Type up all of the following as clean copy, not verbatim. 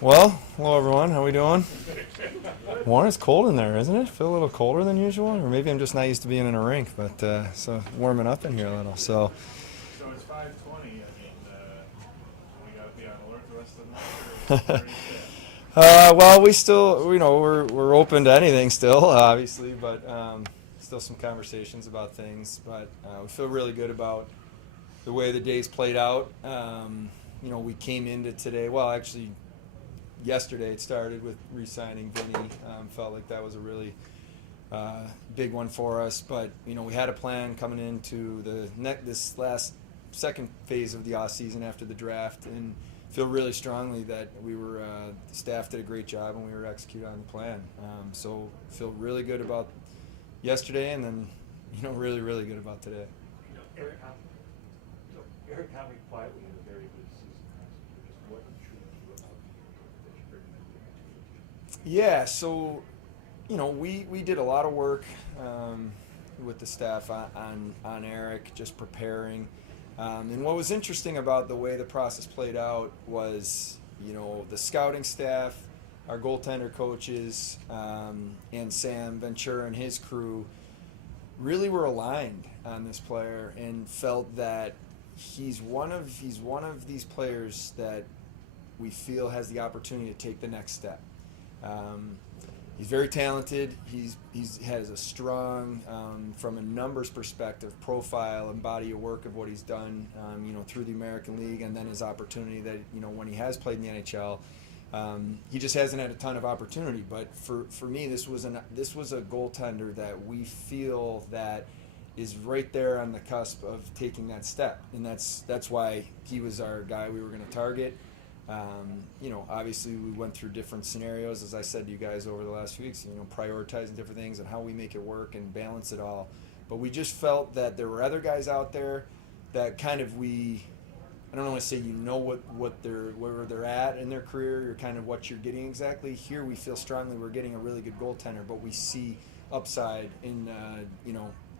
Well, hello everyone. How we doing? Warren, it's cold in there, isn't it? Feel a little colder than usual, or maybe I'm just not used to being in a rink. But so warming up in here a little. So it's 5:20. I mean, we got to be on alert the rest of the night. Or where do you Well, we still, we're open to anything still, obviously, but still some conversations about things. But we feel really good about the way the day's played out. We came into today. Well, actually, yesterday it started with re-signing Vinny. Felt like that was a really big one for us. But we had a plan coming into this last second phase of the off season after the draft, and feel really strongly that the staff did a great job and we were executing on the plan. So feel really good about yesterday, and then really really good about today. Eric, Conley quietly had a very good season last year. Just what intrigued you about that you bring into the team? Yeah, so we did a lot of work with the staff on Eric, just preparing. And what was interesting about the way the process played out was, the scouting staff, our goaltender coaches, and Sam Ventura and his crew really were aligned on this player and felt that he's one of these players that we feel has the opportunity to take the next step. He's very talented. He has a strong, from a numbers perspective, profile and body of work of what he's done, through the American League, and then his opportunity that when he has played in the NHL, he just hasn't had a ton of opportunity. But for me, this was a goaltender that we feel that is right there on the cusp of taking that step, and that's why he was our guy we were going to target. Obviously we went through different scenarios, as I said to you guys over the last few weeks, prioritizing different things and how we make it work and balance it all. But we just felt that there were other guys out there that kind of I don't want to say where they're at in their career or kind of what you're getting exactly. Here we feel strongly we're getting a really good goaltender, but we see upside in,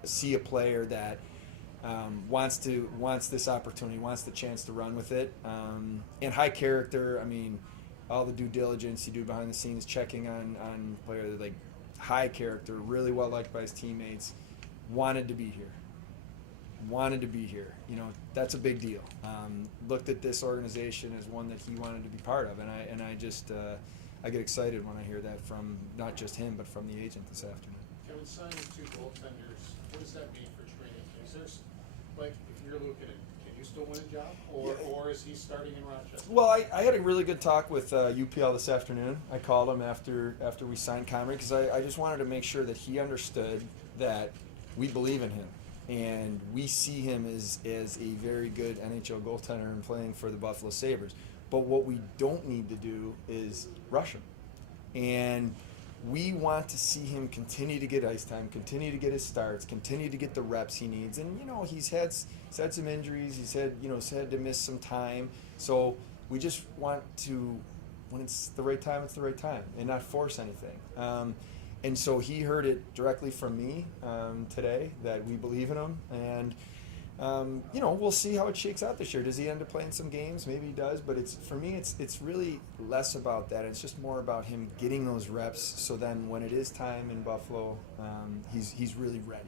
see a player that wants this opportunity, wants the chance to run with it, and high character. I mean, all the due diligence you do behind the scenes, checking on players, like high character, really well liked by his teammates, wanted to be here. That's a big deal. Looked at this organization as one that he wanted to be part of, and I get excited when I hear that from not just him but from the agent this afternoon. Kevin, signing two goaltenders, what does that mean for training? Is there, if you're looking at, can you still win a job, or is he starting in Rochester? Well, I had a really good talk with UPL this afternoon. I called him after we signed Connery because I just wanted to make sure that he understood that we believe in him and we see him as a very good NHL goaltender and playing for the Buffalo Sabres. But what we don't need to do is rush him. And we want to see him continue to get ice time, continue to get his starts, continue to get the reps he needs. And he's had some injuries. He's had to miss some time. So we just want to, when it's the right time, it's the right time, and not force anything. And so he heard it directly from me today that we believe in him, and we'll see how it shakes out this year. Does he end up playing some games? Maybe he does, but for me, it's really less about that. It's just more about him getting those reps. So then, when it is time in Buffalo, he's really ready.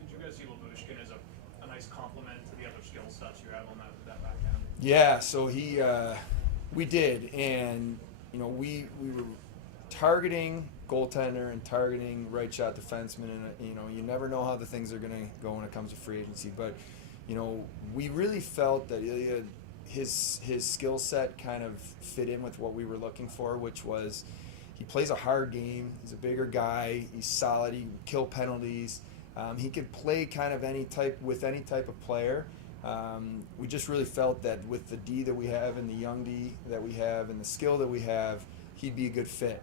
Did you guys see Labushkin as a nice complement to the other skill sets you have on that back end? Yeah, so we did, and we were targeting goaltender and targeting right shot defenseman, and you never know how the things are going to go when it comes to free agency, but we really felt that Ilya, his skill set kind of fit in with what we were looking for, which was he plays a hard game. He's a bigger guy. He's solid. He can kill penalties. He could play kind of any type of player. We just really felt that with the D that we have and the young D that we have and the skill that we have, he'd be a good fit.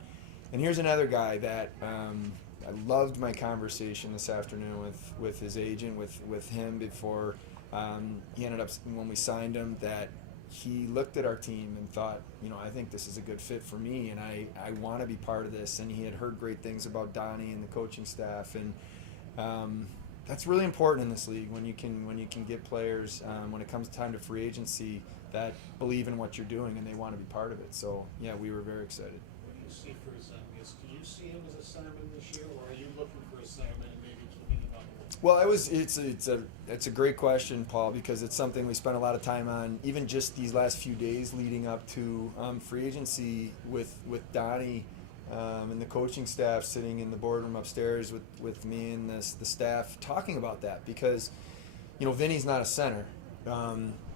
And here's another guy that I loved my conversation this afternoon with his agent, with him before he ended up, when we signed him, that he looked at our team and thought, I think this is a good fit for me, and I want to be part of this. And he had heard great things about Donnie and the coaching staff, and that's really important in this league when you can get players when it comes time to free agency that believe in what you're doing and they want to be part of it. So yeah, we were very excited. What do you see for Zemgus? Do you see him as a centerman this year, or are you looking for a centerman and maybe keeping him on the wing? Well, it's a great question, Paul, because it's something we spent a lot of time on, even just these last few days leading up to free agency with Donnie and the coaching staff sitting in the boardroom upstairs with me and the staff talking about that, because Vinny's not a center,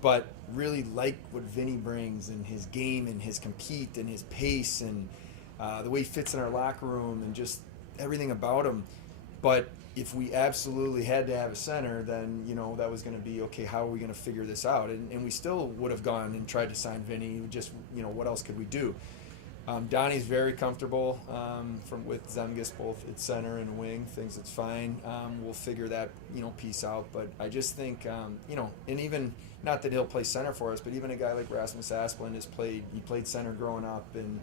but really like what Vinny brings and his game and his compete and his pace and the way he fits in our locker room and just everything about him. But if we absolutely had to have a center, then that was going to be okay. How are we going to figure this out? And we still would have gone and tried to sign Vinny. Just what else could we do? Donnie's very comfortable with Zemgus both at center and wing. Thinks it's fine. We'll figure that piece out. But I just think and even not that he'll play center for us, but even a guy like Rasmus Asplund he played center growing up, and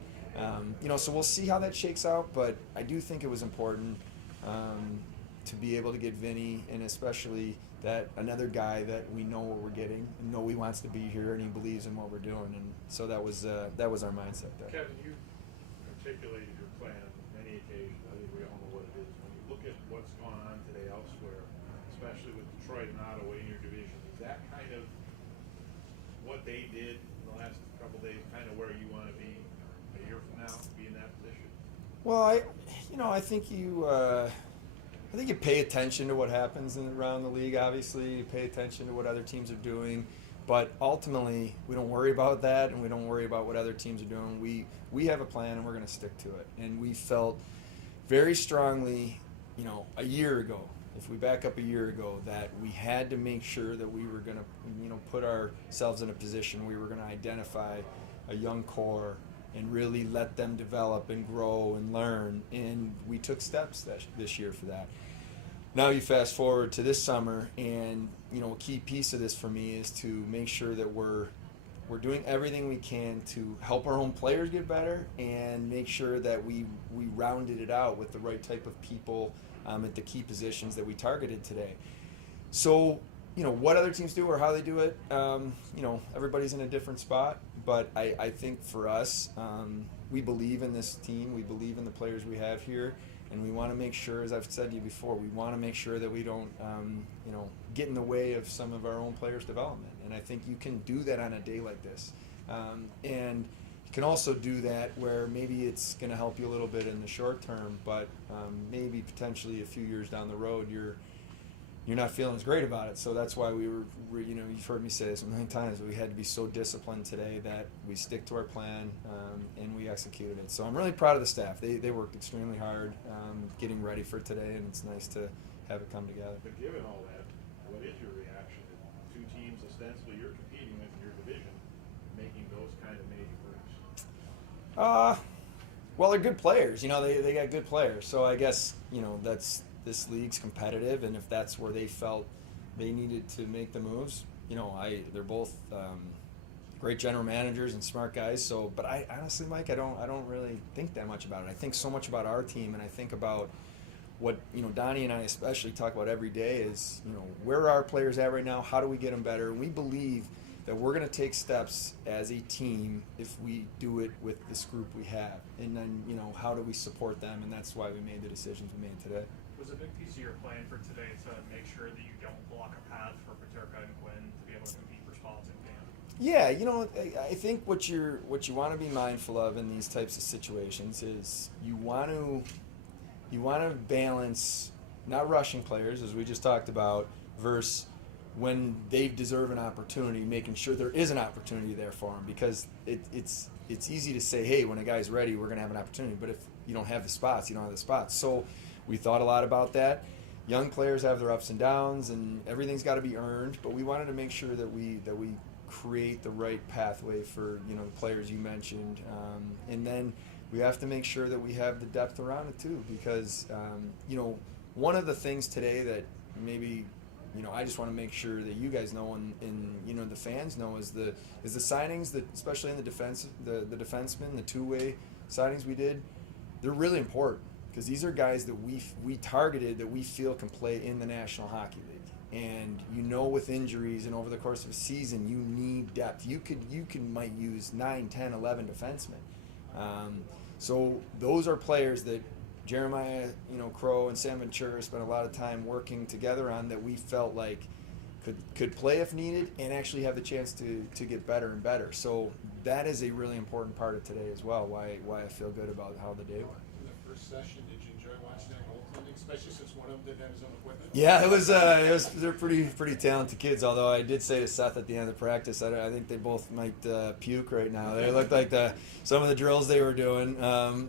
so we'll see how that shakes out. But I do think it was important to be able to get Vinny, and especially that another guy that we know what we're getting, and know he wants to be here, and he believes in what we're doing, and so that was our mindset there. Kevin, you articulated your plan on many occasions. I think we all know what it is. When you look at what's gone on today elsewhere, especially with Detroit and Ottawa in your division, is that kind of what they did in the last couple of days, kind of where you want to be a year from now, be in that position? Well, I think you pay attention to what happens around the league. Obviously, you pay attention to what other teams are doing, but ultimately, we don't worry about that, and we don't worry about what other teams are doing. We have a plan, and we're going to stick to it. And we felt very strongly, a year ago, if we back up a year ago, that we had to make sure that we were going to, put ourselves in a position where we were going to identify a young core and really let them develop and grow and learn. And we took steps this year for that. Now you fast forward to this summer, and a key piece of this for me is to make sure that we're doing everything we can to help our own players get better and make sure that we rounded it out with the right type of people at the key positions that we targeted today. So what other teams do or how they do it, everybody's in a different spot. But I think for us, we believe in this team. We believe in the players we have here. And we want to make sure, as I've said to you before, we want to make sure that we don't, get in the way of some of our own players' development. And I think you can do that on a day like this. And you can also do that where maybe it's going to help you a little bit in the short term, but maybe potentially a few years down the road, you're not feeling as great about it. So that's why we were, you've heard me say this a million times, but we had to be so disciplined today that we stick to our plan and we executed it. So I'm really proud of the staff. They worked extremely hard getting ready for today, and it's nice to have it come together. But given all that, what is your reaction to two teams ostensibly you're competing with in your division making those kind of major moves? Well, they're good players. They got good players. So I guess, this league's competitive, and if that's where they felt they needed to make the moves, they're both great general managers and smart guys. So, but I honestly, Mike, I don't really think that much about it. I think so much about our team, and I think about what Donnie and I especially talk about every day is where are our players at right now? How do we get them better? And we believe that we're going to take steps as a team if we do it with this group we have, and then how do we support them? And that's why we made the decisions we made today. Was a big piece of your plan for today to make sure that you don't block a path for Paterka and Quinn to be able to compete for spots in camp? Yeah, I think what you want to be mindful of in these types of situations is you want to balance not rushing players, as we just talked about, versus when they deserve an opportunity, making sure there is an opportunity there for them, because it's easy to say, hey, when a guy's ready, we're going to have an opportunity, but if you don't have the spots, you don't have the spots. So we thought a lot about that. Young players have their ups and downs, and everything's got to be earned. But we wanted to make sure that we create the right pathway for the players you mentioned, and then we have to make sure that we have the depth around it too. Because one of the things today that maybe I just want to make sure that you guys know and the fans know is the signings that, especially in the defense, the defensemen, the two-way signings we did, they're really important. because these are guys that we targeted that we feel can play in the National Hockey League. And with injuries and over the course of a season, you need depth. You might use 9, 10, 11 defensemen. So those are players that Jeremiah, Crow and Sam Ventura spent a lot of time working together on, that we felt like could play if needed and actually have the chance to get better and better. So that is a really important part of today as well. Why I feel good about how the day went. In the first session, did you enjoy watching that goaltending, especially since one of them didn't have his own equipment? Yeah, it was. They're pretty talented kids. Although I did say to Seth at the end of the practice, I think they both might puke right now. They looked like some of the drills they were doing.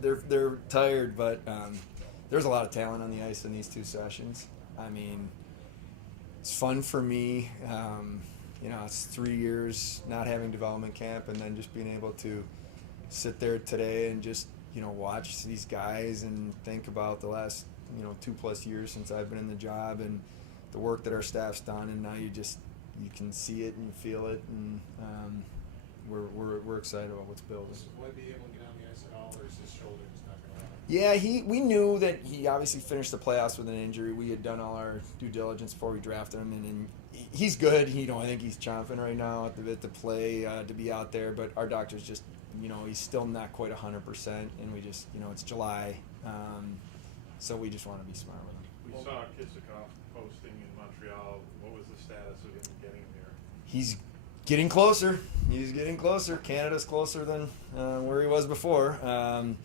They're tired, but there's a lot of talent on the ice in these 2 sessions. I mean, it's fun for me. It's 3 years not having development camp, and then just being able to sit there today and just watch these guys and think about the last 2+ years since I've been in the job and the work that our staff's done, and now you can see it and you feel it, and we're excited about what's building. Will he be able to get on the ice at all, or is his shoulder just not going to allow? Yeah, we knew that he obviously finished the playoffs with an injury. We had done all our due diligence before we drafted him, and he's good. I think he's chomping right now at the bit to play, to be out there. But our doctors just, he's still not quite 100%, and we just, it's July, so we just want to be smart with him. We saw Kisikoff posting in Montreal. What was the status of him getting him here? He's getting closer. Canada's closer than where he was before. I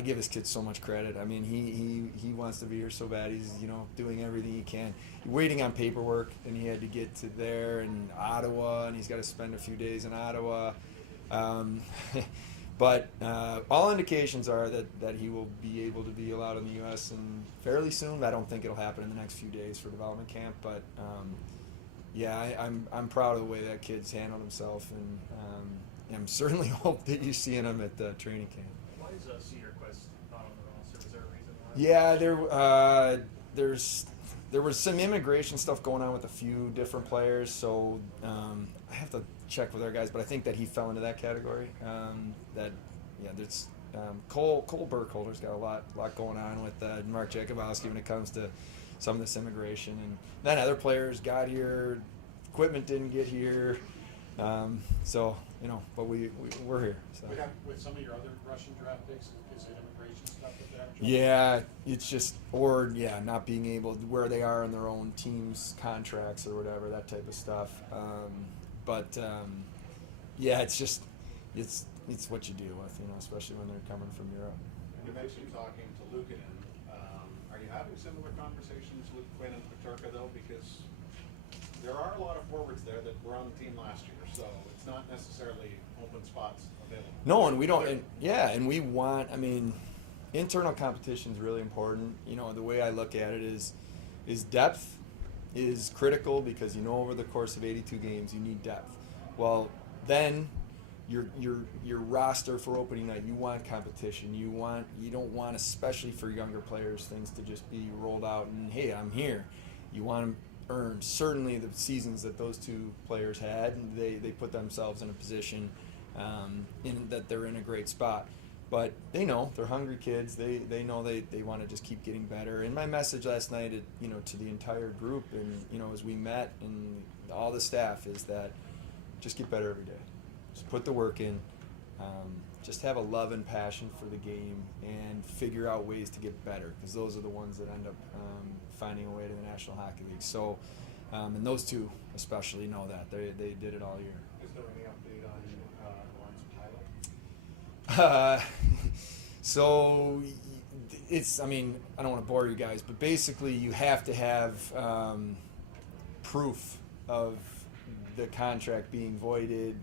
give his kid so much credit. I mean, he wants to be here so bad. He's doing everything he can. Waiting on paperwork, and he had to get to there in Ottawa, and he's got to spend a few days in Ottawa. But all indications are that he will be able to be allowed in the U.S. and fairly soon. I don't think it'll happen in the next few days for development camp, but I'm proud of the way that kid's handled himself, and I'm certainly hope that you see him at the training camp. Why is Cedar Quest not on the roster? Was there a reason why? Yeah, there was some immigration stuff going on with a few different players, so I have to check with our guys, but I think that he fell into that category. There's Cole Burkholder's got a lot going on with Mark Jakubowski when it comes to some of this immigration, and then other players got here, equipment didn't get here, but we're here. So. With some of your other Russian draft picks, is it immigration stuff with that? Yeah, it's just not being able where they are in their own team's contracts or whatever, that type of stuff. It's just it's what you deal with, especially when they're coming from Europe. You mentioned talking to Luukkonen. Are you having similar conversations with Quinn and Peterka, though? Because there are a lot of forwards there that were on the team last year, so it's not necessarily open spots available. No, and we don't. And we want. I mean, internal competition is really important. The way I look at it is depth is critical, because over the course of 82 games you need depth. Well, then your roster for opening night, you want competition. You don't want, especially for younger players, things to just be rolled out and hey, I'm here. You want them earned. Certainly the seasons that those 2 players had, they put themselves in a position that they're in a great spot. But they know they're hungry kids. They know they want to just keep getting better. And my message last night, to the entire group, and as we met and all the staff, is that just get better every day. Just put the work in. Just have a love and passion for the game, and figure out ways to get better, because those are the ones that end up finding a way to the National Hockey League. So, and those 2 especially know that they did it all year. Is there any update on Lawrence pilot? So it's, I don't want to bore you guys, but basically you have to have proof of the contract being voided,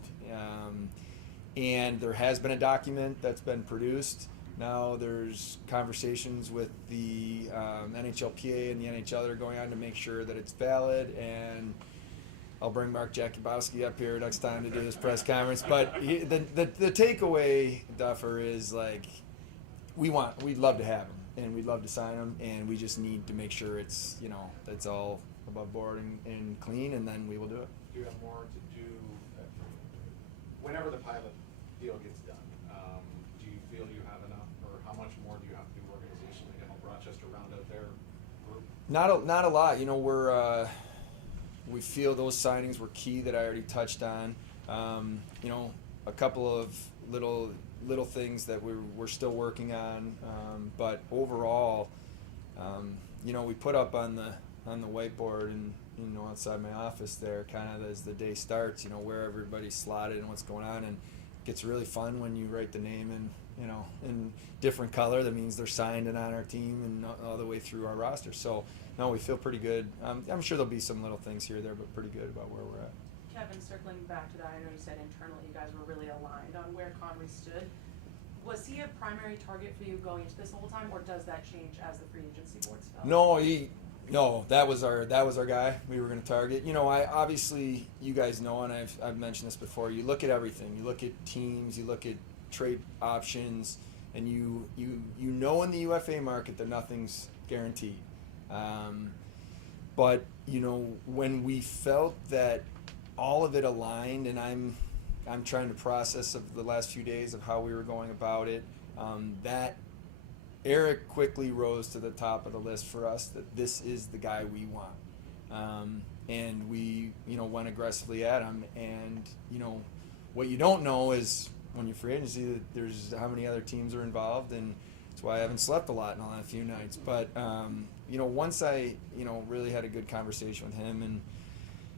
and there has been a document that's been produced. Now there's conversations with the NHLPA and the NHL that are going on to make sure that it's valid, and I'll bring Mark Jakubowski up here next time to do this press conference. But the takeaway, Duffer, is like we'd love to have him, and we'd love to sign him, and we just need to make sure it's it's all above board and clean, and then we will do it. Do you have more to do whenever the pilot deal gets done? Do you feel you have enough, or how much more do you have Not a lot. You know, we feel those signings were key that I already touched on. You know, a couple of little things that we're still working on, but overall, you know, we put up on the whiteboard and, you know, outside my office there, kind of as the day starts, you know, where everybody's slotted and what's going on, and it gets really fun when you write the name in, you know, in different color. That means they're signed and on our team and all the way through our roster. So no, we feel pretty good. I'm sure there'll be some little things here or there, but pretty good about where we're at. Kevin, circling back to that, I know you said internally you guys were really aligned on where Connery stood. Was he a primary target for you going into this whole time, or does that change as the free agency boards fell? No, that was our guy. We were going to target. You know, I obviously, you guys know, and I've mentioned this before. You look at everything. You look at teams. You look at trade options, and you know in the UFA market that nothing's guaranteed. But you know, when we felt that all of it aligned, and I'm trying to process of the last few days of how we were going about it, that Eric quickly rose to the top of the list for us, that this is the guy we want. And we, you know, went aggressively at him. And, you know, what you don't know is when you're free agency that there's how many other teams are involved, and that's why I haven't slept a lot in the last few nights. But, you know, once I, you know, really had a good conversation with him and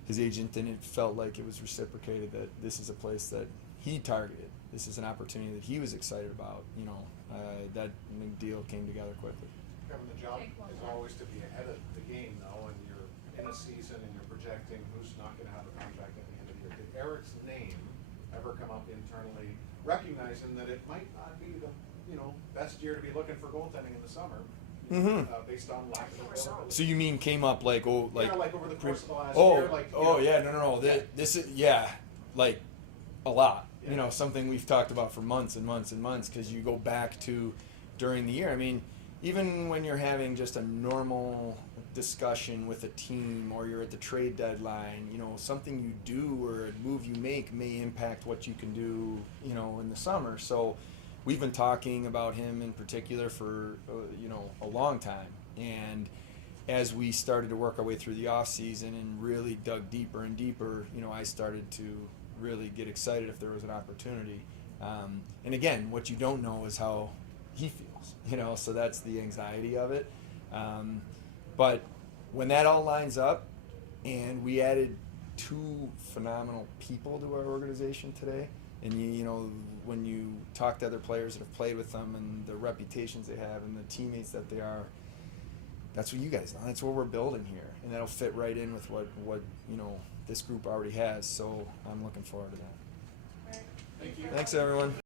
his agent, and it felt like it was reciprocated that this is a place that he targeted. This is an opportunity that he was excited about. You know, that deal came together quickly. Kevin, the job is always to be ahead of the game, though, and you're in a season and you're projecting who's not going to have a contract at the end of the year. Did Eric's name ever come up internally, recognizing that it might not be the, you know, best year to be looking for goaltending in the summer? Based on lack of availability. So you mean came up like yeah, like over the course of the last year, like yeah, no. This is like a lot. Yeah. You know, something we've talked about for months and months and months, because you go back to during the year. I mean, even when you're having just a normal discussion with a team, or you're at the trade deadline, you know, something you do or a move you make may impact what you can do, you know, in the summer. So we've been talking about him in particular for you know, a long time, and as we started to work our way through the off season and really dug deeper and deeper, you know, I started to really get excited if there was an opportunity. And again, what you don't know is how he feels, you know, so that's the anxiety of it. But when that all lines up, and we added 2 phenomenal people to our organization today, and you know, when you talk to other players that have played with them and the reputations they have and the teammates that they are, that's what you guys know. That's what we're building here, and that'll fit right in with what you know, this group already has. So I'm looking forward to that. Thank you. Thanks, everyone.